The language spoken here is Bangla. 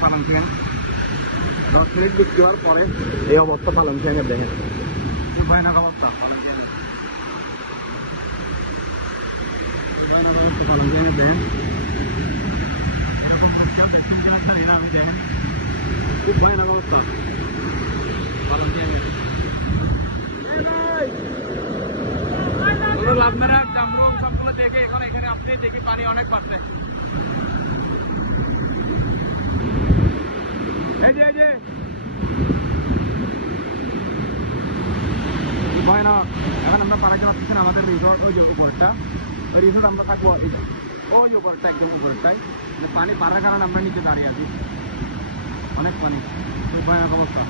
পালংশিয়াং 10 মিনিট ডুব দেওয়ার পরে এই অবস্থা পালংশিয়াংয়ের দেখেন খুব ভয়ানক অবস্থা পালংশিয়াংয়ের দেখেন খুব ভয়ানক অবস্থা পালংশিয়াংয়ের লাভ মেরা আমরা সবগুলো দেখি এখন এখানে আপনি দেখি পানি অনেক বাড়ছে এই যে ভয়ানক এখন আমরা পাড়াতে পারতেছেন আমাদের রিসর্ট ওই যে উপরটা ওই রিসর্ট আমরা থাকবো ওই উপরটা একদম উপরটাই মানে পানি পাড়ার কারণে আমরা নিচে দাঁড়িয়ে আছি অনেক পানি খুব ভয়ানক অবস্থা